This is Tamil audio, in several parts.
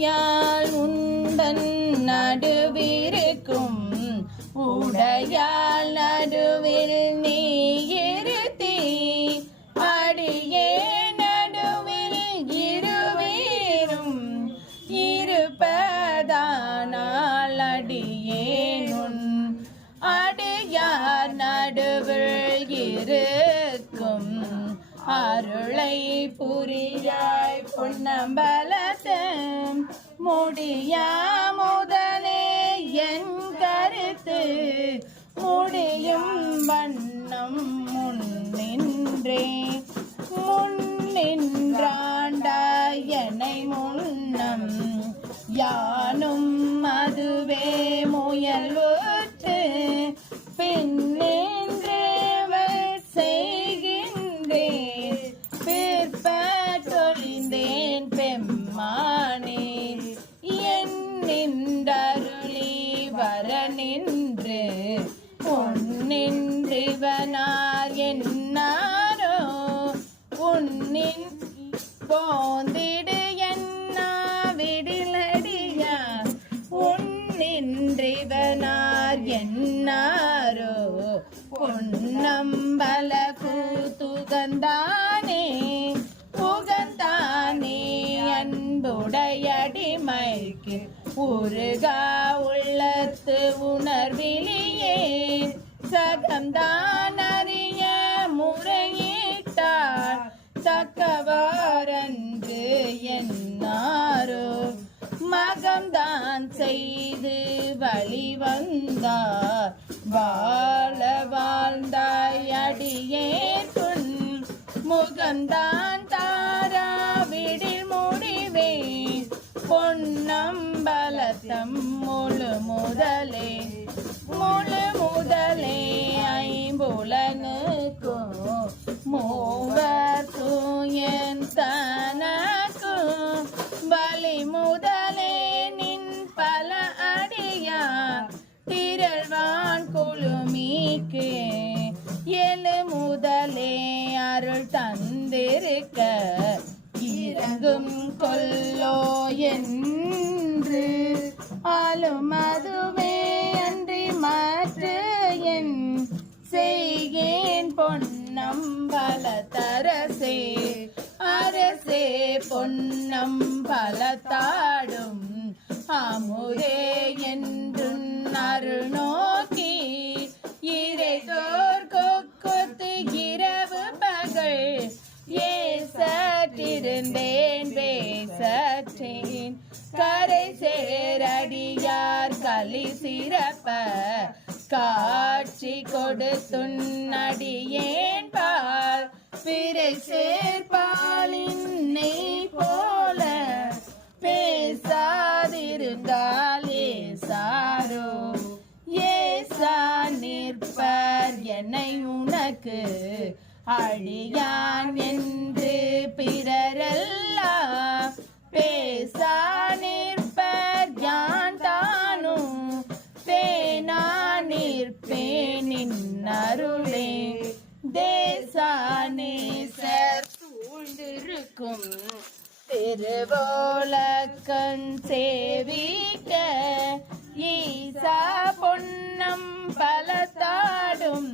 உடையாள் உந்தன் நடுவிருக்கும் உடையாள் நடுவில் நீ இருத்தி அடியே நடுவில் இருவேரும் இருப்பதானால் அடியேனுன் அடியார் நடுவில் இருக்கும் அருளை புரியாய் பொன்னம்பலத்தம் முடியா முதலே என் கருத்து முடியும் வண்ணம் முன்னின்றாண்டாய் என்னை முன்னம் யானும் அதுவே முயல்வுற்று பின்னேன்றேவல் செய்கின்றேன் பிற்பட்டொழிந்தேன் பெம்மானே என் நின்றருளி வர நின்று உன்னின்றிவனார் என்னாரோ உன்னின் போந்திடு என்னா விடிலடியார் உன்னின்றிவனார் என்னாரோ பொன்னம்பல கூத்துகந்தானே புகந்தானே அன்புடையடிமைக்கு உருகா உள்ளத்து உணர்விலியே சகம்தான் அறிய முறையிட்டார் தக்கவாரன்று என்னாரோ மகம்தான் செய்து வழிவந்தார் வாழ வாழ்ந்தாய் அடியேற்குன் முகம்தான் தாராவிடில் முடிவே பொன்னம்பலத்தம் முழு முதலே ஐம்புலனுக்கும் மூவர்க்கும் என் தனக்கும் பலி முதலே நின் பல அடியார் திரள்வான் குழுமிக்கு எழு முதலே அருள் தந்திருக்க இறங்கும் கொல்லோ என்று ஆளும் அதுவே அன்றி மற்ற என் செய்கேன் பொன்னம்பல தரசே அரசே பொன்னம்பலத்தாடும் அமுதே என்று அருள் நோக்கி இறைதோர் கொத்து இரவு பகல் ஏசற்றிருந்தேன் பேசற்றேன் கரை சேரடியார் களி சிறப்ப காட்சி கொடுத்துன் அடியேன் பால் பிறை சேர்பாலின் நெய் போல பேசாதிருந்தால் ஏசாரோ ஏசா நிற்பர் என்னை உனக்கு அடியான் என்று பிறரெல்லாம் பேசா நிற்பர் யான் தானும் பேனா நிற்பேனின் அருளே தேசானேசர் சூழ்ந்திருக்கும் திருவோலக்கண் சேவிக்க ஈசா பொன்னம் பலத்தாடும்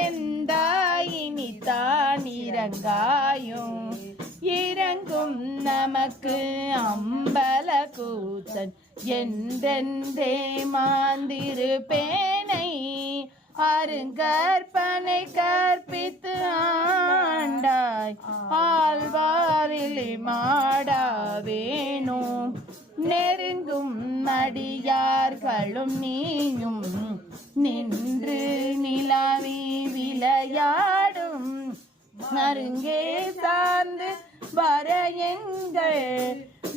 எந்தாயினி தான் இறங்காயும் இறங்கும் நமக்கு அம்பல கூத்தன் என்றென்றே மாந்திருப்பேனை அருங்கற்பனை கற்பித்து ஆண்டாய் ஆழ்வாரிலே மாடாவேனோ நெருங்கும் அடியார்களும் நீயும் நின்று நிலாவி விளையாடும் அருங்கே சார்ந்து வர எங்கள்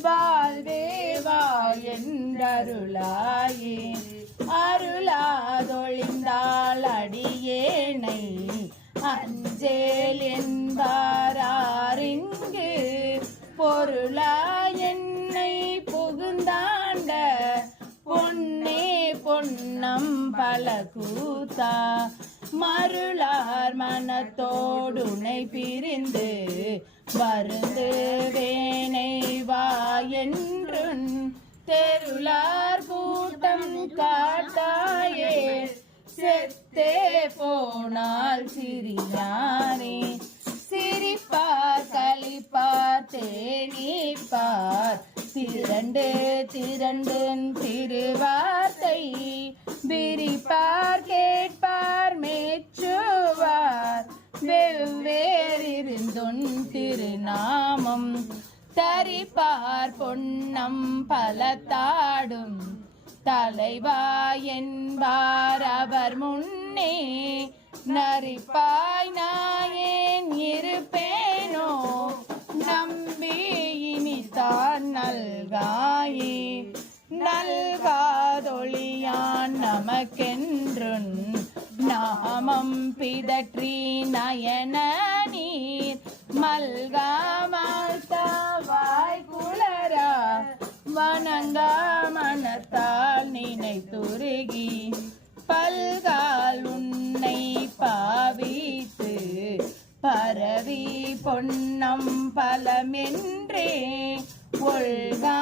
வாழ்வே வாழ் என்றருளாயே அருளாதொழிந்தாள் அடியேனை அஞ்சேல் என்பாரிங்கு பொருளா என்னை புகுந்தாண்ட பொன்னே பொன்னம் பல கூத்தா மருளார் மனத்தோடுனை பிரிந்து வருந்து வேனை வா என்றுன் காத்தாயே செத்தே போனால் சிறியானே சிரிப்பார் கலிப்பார் தேனிப்பார் திரண்டு திரண்டு திருவார்த்தை விரிப்பார் கேட்பார் மேச்சுவார் வெவ்வேறிருந்துன் திருநாமம் தரிப்பார் பொன்னம் பலத்தாடும் தலைவா என்பார் அவர் முன்னே நரிப்பாய் நாயேன் இருப்பேனோ நம்பி இனித்தான் நல்காயே நல்காதொழியான் நமக்கென்றுன் நாமம் பிதற்றி நயன நீர் மல்காமாய்த்தாவாய் குளரா வணங்கா மனத்தால் நினைத்துருகி பல்கால் உன்னை பாவித்து பரவி பொன்னம் பலமென்றே ஒல்கா